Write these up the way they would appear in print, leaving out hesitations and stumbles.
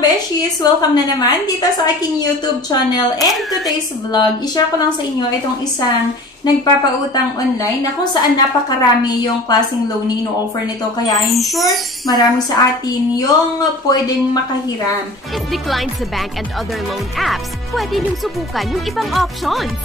mga beshies! Welcome na naman dito sa aking YouTube channel. And today's vlog, i-share ko lang sa inyo itong isang nagpapautang online na kung saan napakarami yung klaseng loan na ino-offer nito. Kaya I'm sure marami sa atin yung pwedeng makahiram. If declined sa bank and other loan apps, pwede niyong subukan yung ibang options.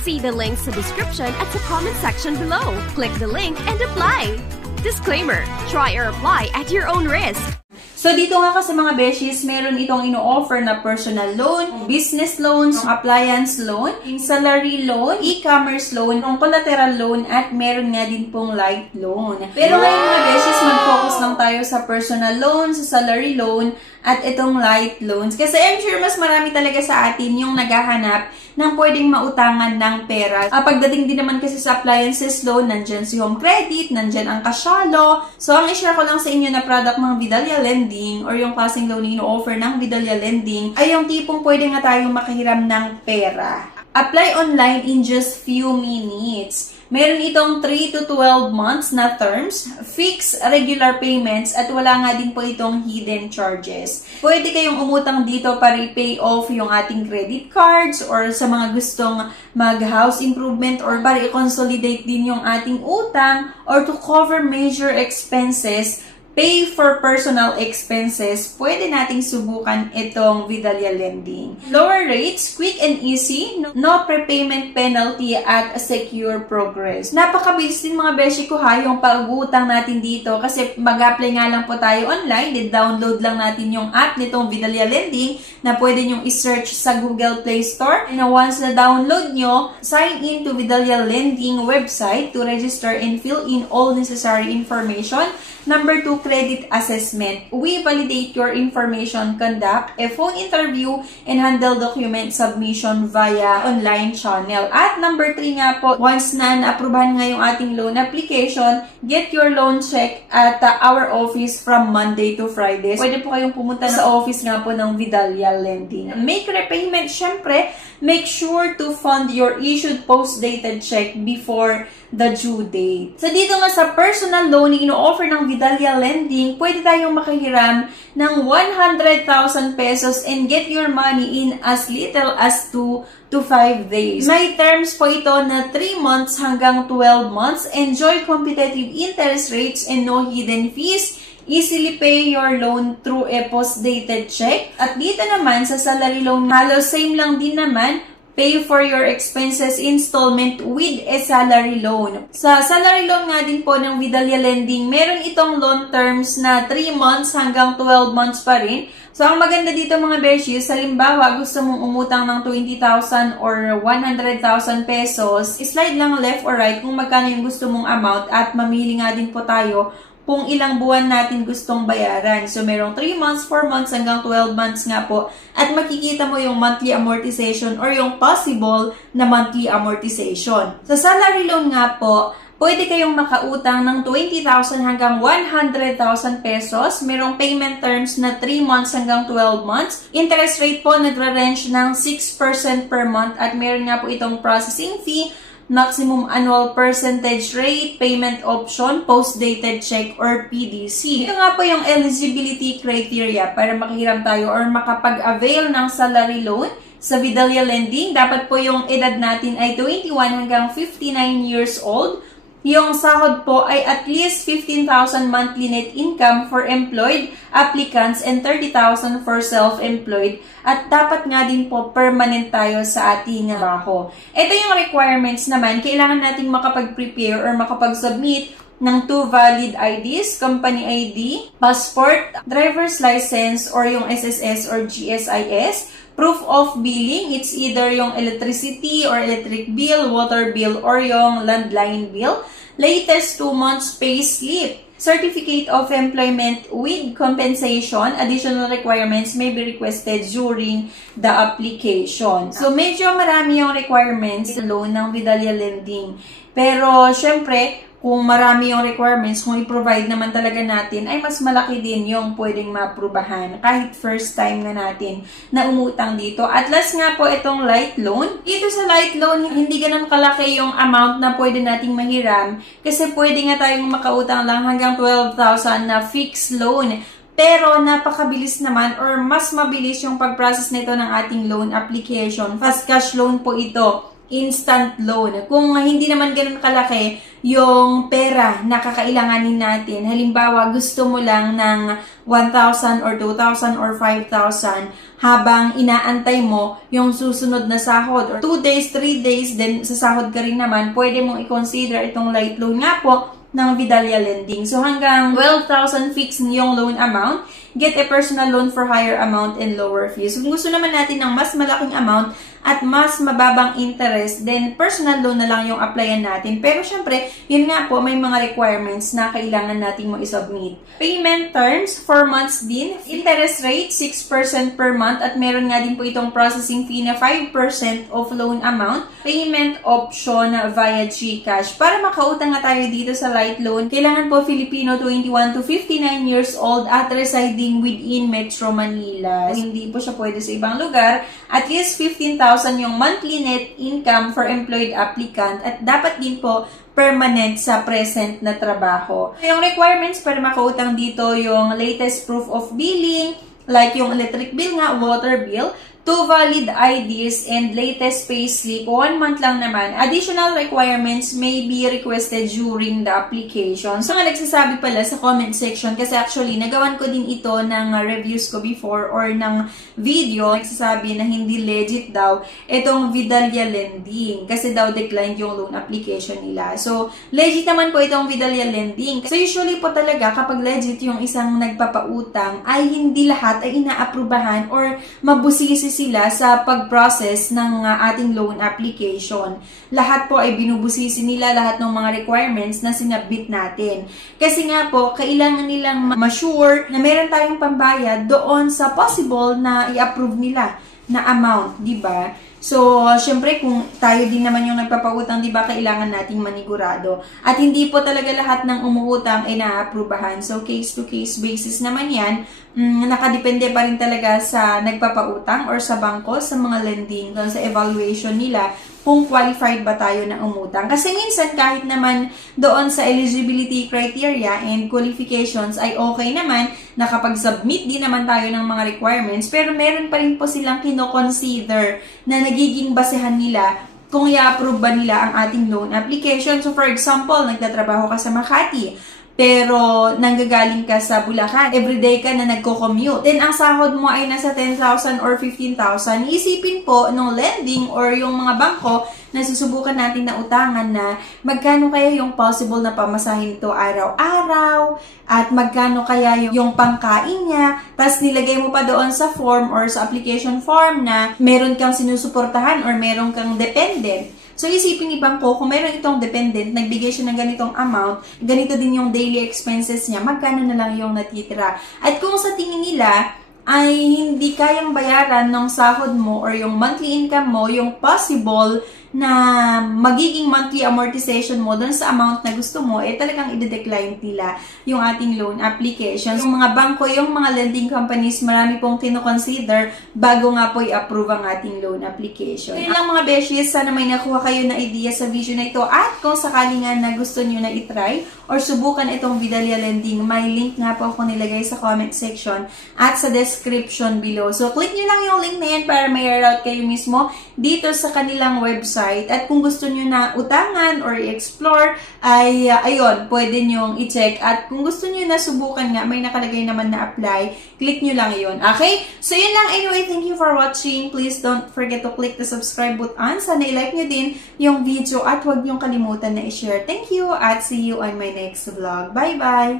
See the links sa description at sa comment section below. Click the link and apply. Disclaimer, try or apply at your own risk. So, dito nga kasi mga beshies, meron itong ino-offer na personal loan, business loans, appliance loan, salary loan, e-commerce loan, collateral loan, at meron nga din pong light loan. Pero ngayon mga beshies, mag-focus lang tayo sa personal loan, sa salary loan, at itong light loans. Kasi I'm sure mas marami talaga sa atin yung naghahanap ng pwedeng mautangan ng pera. Pagdating din naman kasi sa appliances loan, nandyan si Home Credit, nandyan ang Kasyalo. So, ang i-share ko lang sa inyo na product ng Vidalia Lending or yung klaseng loan na ino-offer ng Vidalia Lending ay yung tipong pwede nga tayong makahiram ng pera. Apply online in just few minutes. Meron itong 3 to 12 months na terms, fixed regular payments, at wala nga din po itong hidden charges. Pwede kayong umutang dito para i-pay off yung ating credit cards or sa mga gustong mag-house improvement or para i-consolidate din yung ating utang or to cover major expenses, pay for personal expenses, pwede nating subukan itong Vidalia Lending. Lower rates, quick and easy, no prepayment penalty at secure progress. Napakabilis din mga beshi ko ha, yung pag-uutang natin dito kasi mag-apply nga lang po tayo online, download lang natin yung app nitong Vidalia Lending na pwede nyong i-search sa Google Play Store. And once na download nyo, sign in to Vidalia Lending website to register and fill in all necessary information. Number 2, credit assessment. We validate your information, conduct a phone interview, and handle document submission via online channel. At number 3 nga po, once na na-aprobahan nga yung ating loan application, get your loan check at our office from Monday to Friday. Pwede po kayong pumunta sa office nga po ng Vidalia Lending. Make repayment, syempre, make sure to fund your issued post-dated check before the due date. So, dito nga sa personal loan na ino-offer ng Vidalia Lending, pwede tayong makahiram ng 100,000 pesos and get your money in as little as 2 to 5 days. May terms po ito na 3 months hanggang 12 months. Enjoy competitive interest rates and no hidden fees. Easily pay your loan through a post-dated check. At dito naman sa salary loan, halos same lang din naman. Pay for your expenses installment with a salary loan. Sa salary loan nga din po ng Vidalia Lending, meron itong loan terms na 3 months hanggang 12 months pa rin. So, ang maganda dito mga beshies, halimbawa gusto mong umutang ng 20,000 or 100,000 pesos, slide lang left or right kung magkano yung gusto mong amount at mamili nga din po tayo kung ilang buwan natin gustong bayaran. So, merong 3 months, 4 months, hanggang 12 months nga po. At makikita mo yung monthly amortization or yung possible na monthly amortization. Sa salary loan nga po, pwede kayong makautang ng 20,000 hanggang 100,000 pesos. Merong payment terms na 3 months hanggang 12 months. Interest rate po nagra-range ng 6% per month at meron nga po itong processing fee, maximum annual percentage rate, payment option, post-dated check, or PDC. Ito nga po yung eligibility criteria para makahiram tayo or makapag-avail ng salary loan sa Vidalia Lending. Dapat po yung edad natin ay 21 hanggang 59 years old. Yung sahod po ay at least 15,000 monthly net income for employed applicants and 30,000 for self-employed. At dapat nga din po permanent tayo sa ating trabaho. Ito yung requirements naman. Kailangan natin makapag-prepare or makapag-submit ng 2 valid IDs, company ID, passport, driver's license, or yung SSS or GSIS, proof of billing, it's either yung electricity or electric bill, water bill, or yung landline bill, latest 2 months pay slip, certificate of employment with compensation. Additional requirements may be requested during the application. So, medyo marami yung requirements sa loan ng Vidalia Lending. Pero, syempre, kung marami yung requirements, kung i-provide naman talaga natin, ay mas malaki din yung pwedeng ma-aprobahan kahit first time na natin na umutang dito. At last nga po, itong light loan. Dito sa light loan, hindi ganun kalaki yung amount na pwede nating mahiram kasi pwede nga tayong makautang lang hanggang 12,000 na fixed loan. Pero napakabilis naman or mas mabilis yung pag-process nito ng ating loan application. Fast cash loan po ito. Instant loan. Kung hindi naman ganun kalaki yung pera na kakailanganin natin, halimbawa gusto mo lang ng 1,000 or 2,000 or 5,000 habang inaantay mo yung susunod na sahod or 2 days, 3 days, then sasahod ka rin naman, pwede mong i-consider itong light loan nga po ng Vidalia Lending. So hanggang 12,000 fixed yung loan amount, get a personal loan for higher amount and lower fees. Kung gusto naman natin ng mas malaking amount at mas mababang interest, then personal loan na lang yung applyan natin. Pero syempre, yun nga po, may mga requirements na kailangan natin mo isubmit. Payment terms, 4 months din. Interest rate, 6% per month. At meron nga din po itong processing fee na 5% of loan amount. Payment option via GCash. Para makautang nga tayo dito sa light loan, kailangan po Filipino 21 to 59 years old at residing within Metro Manila. Hindi po siya pwede sa ibang lugar. At least 15,000 yung monthly net income for employed applicant at dapat din po permanent sa present na trabaho. Yung requirements para makautang dito yung latest proof of billing, like yung electric bill nga, water bill, 2 valid IDs, and latest payslip. 1 month lang naman. Additional requirements may be requested during the application. So, nga nagsasabi pala sa comment section, kasi actually, nagawan ko din ito ng reviews ko before or ng video, nagsasabi na hindi legit daw itong Vidalia Lending kasi daw declined yung loan application nila. So, legit naman po itong Vidalia Lending. So, usually po talaga kapag legit yung isang nagpapautang ay hindi lahat ay inaaprubahan or mabusisi sila sa pag-process ng ating loan application. Lahat po ay binubusisi nila lahat ng mga requirements na sinabit natin. Kasi nga po, kailangan nilang ma-sure na meron tayong pambayad doon sa possible na i-approve nila na amount, di ba? So, syempre, kung tayo din naman yung nagpapautang, di ba, kailangan nating manigurado. At hindi po talaga lahat ng umuutang ay naaprubahan. So, case-to-case basis naman yan. Nakadepende pa rin talaga sa nagpapautang or sa bangko, sa mga lending, sa evaluation nila, kung qualified ba tayo na umutang. Kasi minsan, kahit naman doon sa eligibility criteria and qualifications ay okay naman, nakapag-submit din naman tayo ng mga requirements, pero meron pa rin po silang kino-consider na nagiging basehan nila kung i-approve ba nila ang ating loan application. So, for example, nagtatrabaho ka sa Makati, pero nanggagaling ka sa Bulacan, everyday ka na nagko-commute. Then, ang sahod mo ay nasa 10,000 or 15,000. Isipin po nung lending or yung mga bangko na susubukan natin na utangan na magkano kaya yung possible na pamasahin ito araw-araw at magkano kaya yung pangkain niya. Tapos nilagay mo pa doon sa form or sa application form na meron kang sinusuportahan or meron kang dependent. So, isipin ni bangko, kung meron itong dependent, nagbigay siya ng ganitong amount, ganito din yung daily expenses niya, magkano na lang yung natitira. At kung sa tingin nila ay hindi kayang bayaran ng sahod mo or yung monthly income mo, yung possible na magiging monthly amortization mo dun sa amount na gusto mo, eh talagang i-decline nila yung ating loan application. Yung mga bangko, yung mga lending companies, marami pong kino-consider bago nga po i-approve ang ating loan application. Yun lang mga beshies, sana may nakuha kayo na idea sa video na ito at kung sakali nga na gusto nyo na itry or subukan itong Vidalia Lending, may link nga po ako nilagay sa comment section at sa description below. So, click nyo lang yung link na yan para may route kayo mismo dito sa kanilang website. At kung gusto nyo na utangan or i-explore, ay ayun, pwede nyong i-check. At kung gusto nyo na subukan nga, may nakalagay naman na apply, click nyo lang yun. Okay? So, yun lang. Anyway, thank you for watching. Please don't forget to click the subscribe button. Sana i-like nyo din yung video at huwag nyong kalimutan na i-share. Thank you at see you on my next vlog. Bye-bye!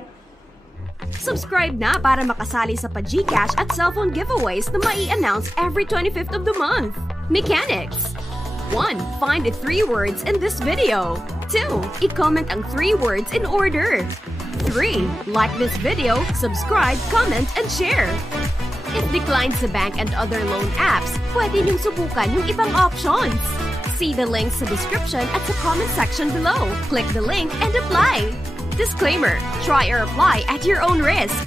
Subscribe na para makasali sa pa-GCash at cellphone giveaways na mai-announce every 25th of the month. Mechanics! 1. Find the 3 words in this video. 2. I-comment ang 3 words in order. 3. Like this video, subscribe, comment, and share. If declined sa bank and other loan apps, pwede niyong subukan yung ibang options. See the links sa description at sa comment section below. Click the link and apply. Disclaimer: try or apply at your own risk.